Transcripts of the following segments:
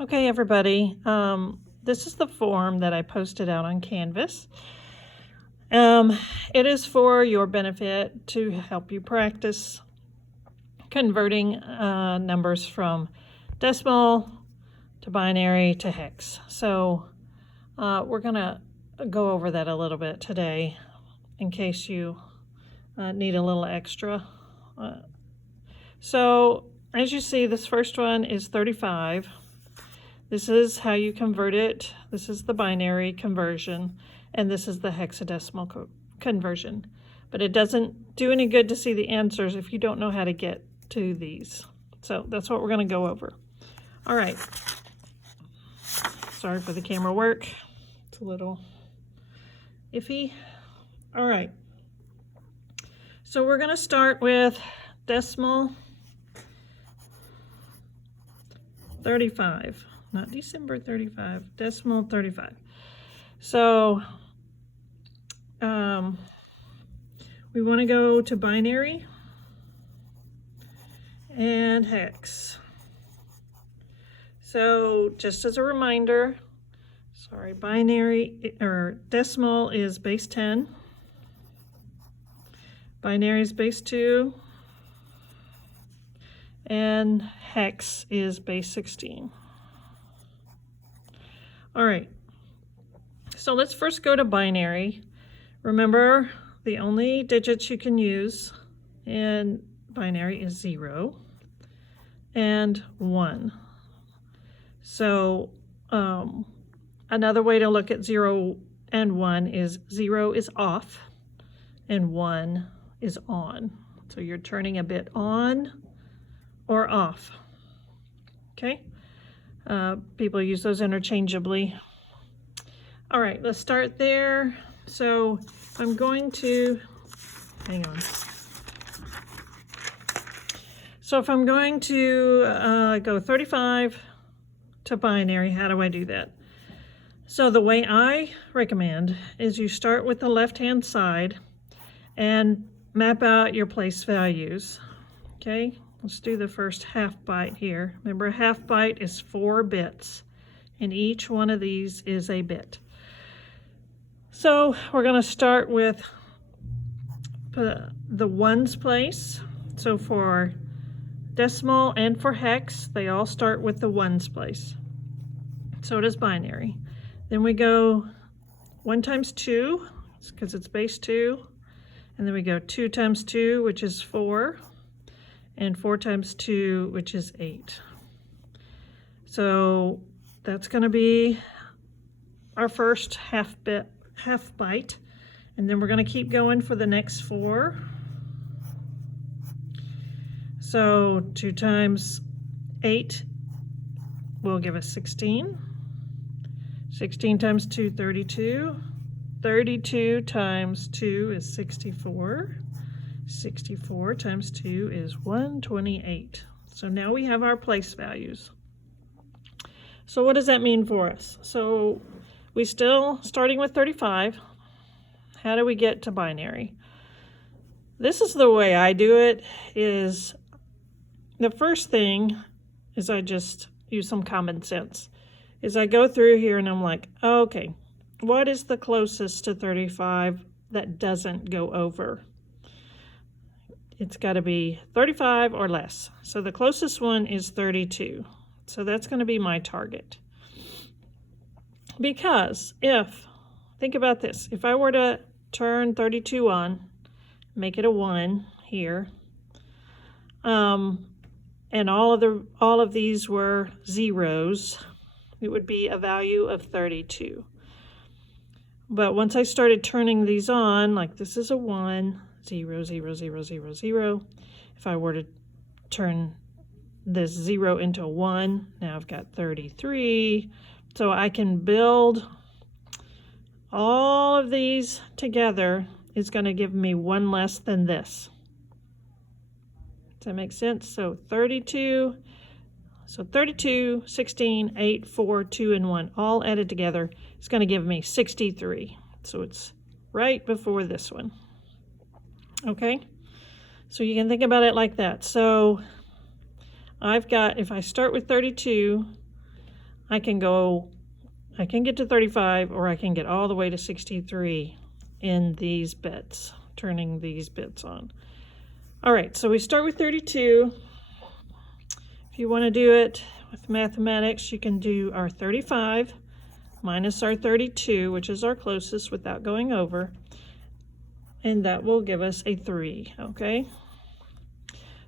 Okay, everybody, this is the form that I posted out on Canvas. It is for your benefit to help you practice converting numbers from decimal to binary to hex. So we're going to go over that a little bit today in case you need a little extra. So as you see, this first one is 35. This is how you convert it. This is the binary conversion, and this is the hexadecimal conversion. But it doesn't do any good to see the answers if you don't know how to get to these. So that's what we're going to go over. All right. Sorry for the camera work. It's a little iffy. All right. So we're going to start with decimal 35. Not December 35, decimal 35. So we want to go to binary and hex. So just as a reminder, binary or decimal is base 10, binary is base 2, and hex is base 16. All right, so let's first go to binary. Remember, the only digits you can use in binary is 0 and 1. So another way to look at 0 and 1 is 0 is off and 1 is on. So you're turning a bit on or off, okay? People use those interchangeably. All right, let's start there. So I'm going to, hang on. So if I'm going to go 35 to binary, how do I do that? So the way I recommend is you start with the left-hand side and map out your place values, okay? Let's do the first half byte here. Remember, a half byte is 4 bits, and each one of these is a bit. So we're going to start with the ones place. So for decimal and for hex, they all start with the ones place. So does binary. Then we go 1 times 2, because it's base 2. And then we go 2 times 2, which is 4. And 4 times 2, which is 8. So that's going to be our first half byte. And then we're going to keep going for the next 4. So 2 times 8 will give us 16. 16 times 2, 32. 32 times 2 is 64. 64 times 2 is 128. So now we have our place values. So what does that mean for us? So we still starting with 35. How do we get to binary? This is the way I do it. Is the first thing is I just use some common sense. Is I go through here and I'm like, okay, what is the closest to 35 that doesn't go over? It's got to be 35 or less. So the closest one is 32. So that's going to be my target. Because think about this, if I were to turn 32 on, make it a 1 here, and all of these were zeros, it would be a value of 32. But once I started turning these on, like this is a 1, 0, 0, 0, 0, 0. If I were to turn this 0 into a 1, now I've got 33. So I can build all of these together is going to give me 1 less than this. Does that make sense? So 32, 16, 8, 4, 2, and 1, all added together is going to give me 63. So it's right before this one. Okay, so you can think about it like that. So I've got, if I start with 32, I can get to 35, or I can get all the way to 63 in these bits, turning these bits on. All right, so we start with 32. If you want to do it with mathematics, you can do our 35 minus our 32, which is our closest without going over, and that will give us a 3, okay?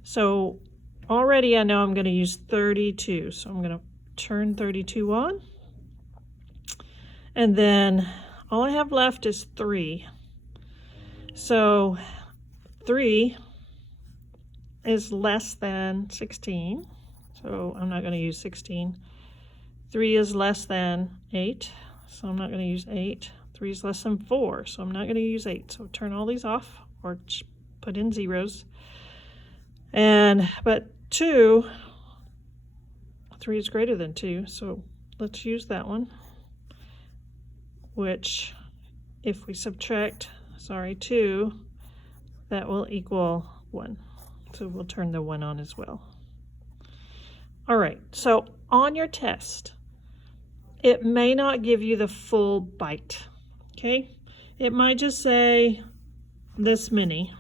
So already I know I'm going to use 32, so I'm going to turn 32 on, and then all I have left is 3. So 3 is less than 16, so I'm not going to use 16. 3 is less than 8, so I'm not going to use 8. 3 is less than 4, so I'm not going to use 8. So turn all these off or put in zeros. But 2, 3 is greater than 2, so let's use that one, which if we subtract, 2, that will equal 1. So we'll turn the 1 on as well. All right, so on your test, it may not give you the full byte, okay? It might just say this many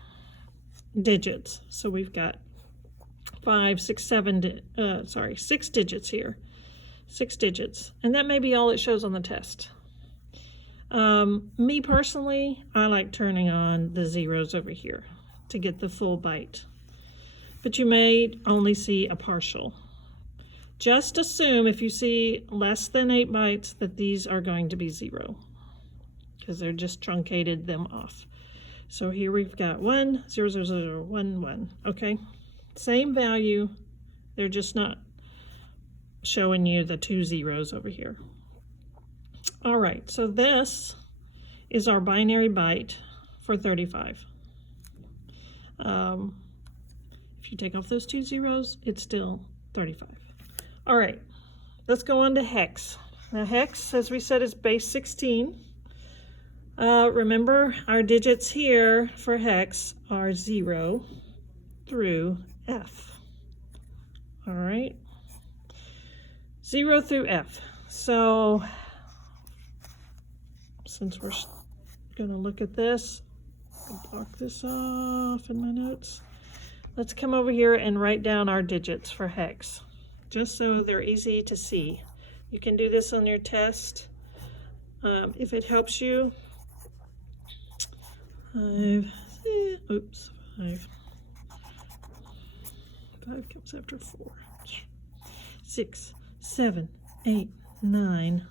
digits. So we've got 6 digits here. 6 digits, and that may be all it shows on the test. Me personally, I like turning on the zeros over here to get the full byte. But you may only see a partial. Just assume if you see less than 8 bytes that these are going to be 0, because they're just truncated them off. So here we've got 1, 0, 0, 0, 1, 1. Okay, same value. They're just not showing you the 2 zeros over here. All right, so this is our binary byte for 35. If you take off those 2 zeros, it's still 35. All right, let's go on to hex. Now hex, as we said, is base 16. Remember, our digits here for hex are 0 through F. All right, 0 through F. So since we're going to look at this, I'll block this off in my notes. Let's come over here and write down our digits for hex, just so they're easy to see. You can do this on your test if it helps you. 5. 5 comes after 4. 6, 7, 8, 9.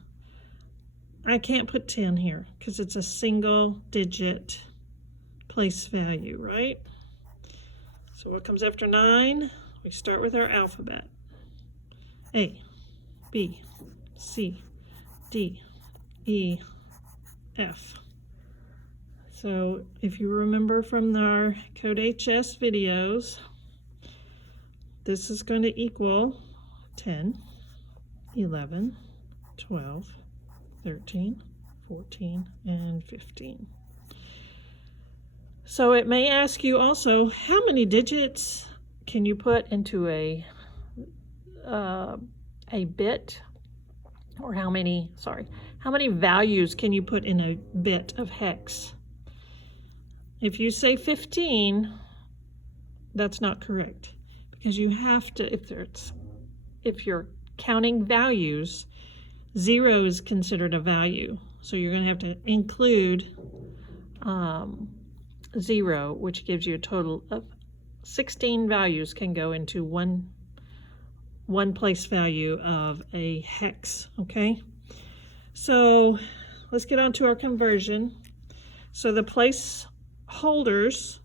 I can't put 10 here because it's a single digit place value, right? So what comes after 9? We start with our alphabet. A, B, C, D, E, F. So if you remember from our Code HS videos, this is going to equal 10, 11, 12, 13, 14, and 15. So it may ask you also, how many digits can you put into a bit, or how many values can you put in a bit of hex? If you say 15, that's not correct, because you have to, if you're counting values, 0 is considered a value. So you're going to have to include 0, which gives you a total of 16 values can go into one place value of a hex, okay? So let's get on to our conversion. So the placeholders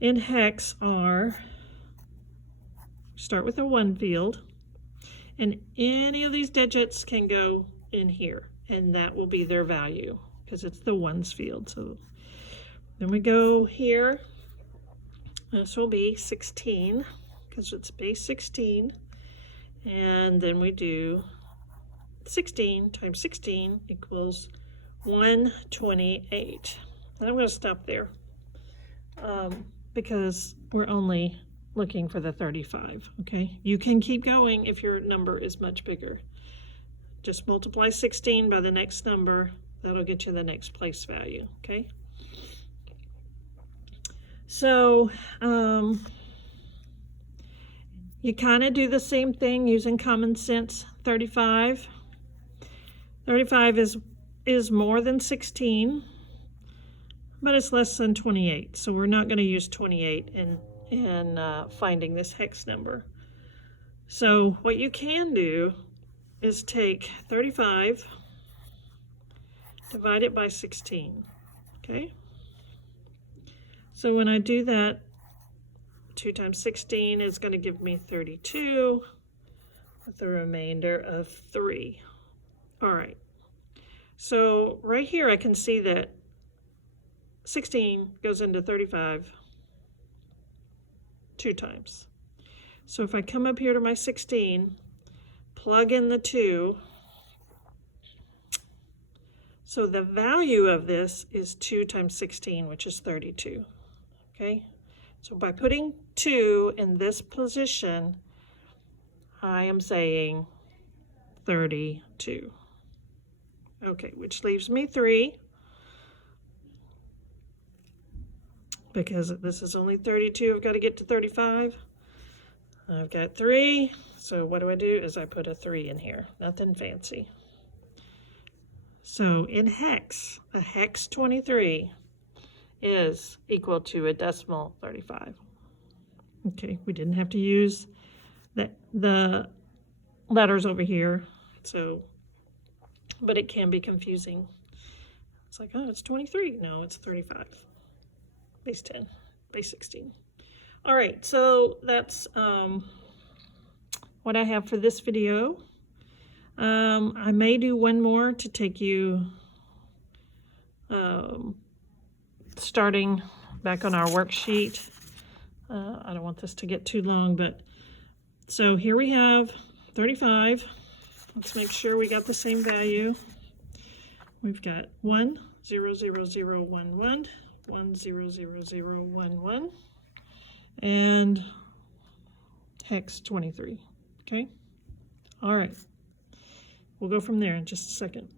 in hex start with a 1 field, and any of these digits can go in here, and that will be their value because it's the ones field. So then we go here. This will be 16 because it's base 16. And then we do 16 times 16 equals 128. And I'm going to stop there because we're only looking for the 35, okay? You can keep going if your number is much bigger. just multiply 16 by the next number. That'll get you the next place value, okay? So you kind of do the same thing using common sense. 35 is more than 16, but it's less than 28. So we're not going to use 28 in finding this hex number. So what you can do is take 35, divide it by 16, okay? So when I do that, 2 times 16 is going to give me 32 with a remainder of 3. All right. So right here I can see that 16 goes into 35 2 times. So if I come up here to my 16, plug in the 2, so the value of this is 2 times 16, which is 32. Okay, so by putting 2 in this position, I am saying 32. Okay, which leaves me 3, because this is only 32, I've got to get to 35. I've got 3, so what do? Is I put a 3 in here, nothing fancy. So in hex, a hex 23 is equal to a decimal 35. Okay, we didn't have to use the letters over here, so, but it can be confusing. It's like, oh, it's 23. No, it's 35. Base 10, base 16. All right, so that's what I have for this video. I may do one more to take you starting back on our worksheet. I don't want this to get too long, but so here we have 35. Let's make sure we got the same value. We've got 1 0 0 0 1 1 1 0 0 0 1 1 and hex 23. Okay, all right, we'll go from there in just a second.